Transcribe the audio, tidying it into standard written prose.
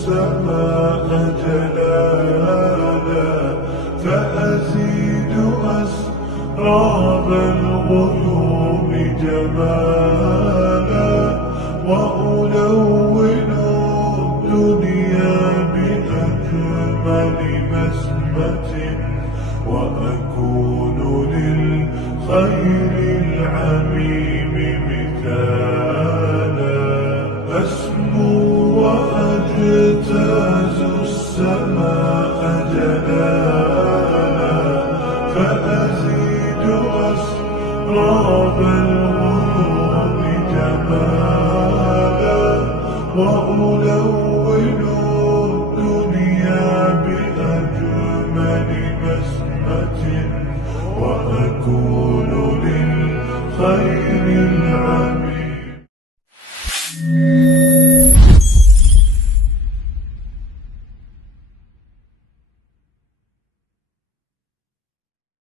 السماء جلالا، فأزيد أسراب الغيوم جمالا، وألون الدنيا بأجمل بسمة، وأكون للخير العميم مثالا. أسمو وأجتاز السماء جلالا، فأزيد أسراب الغيوم جمالا، وألون الدنيا بأجمل بسمة، وأكون للخير العميم.